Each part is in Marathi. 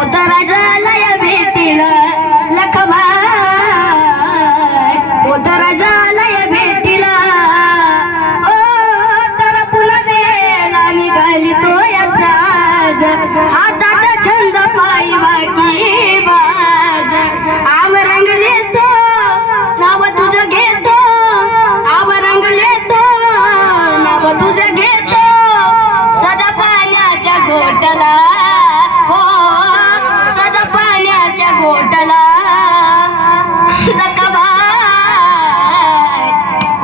उतरा झालय भेटील लखमाय उतरा झालय भेटील. ओ तर पुन्हा देला निघाली तो याचा हाता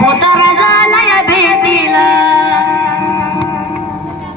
होता राजाला या भेटीला.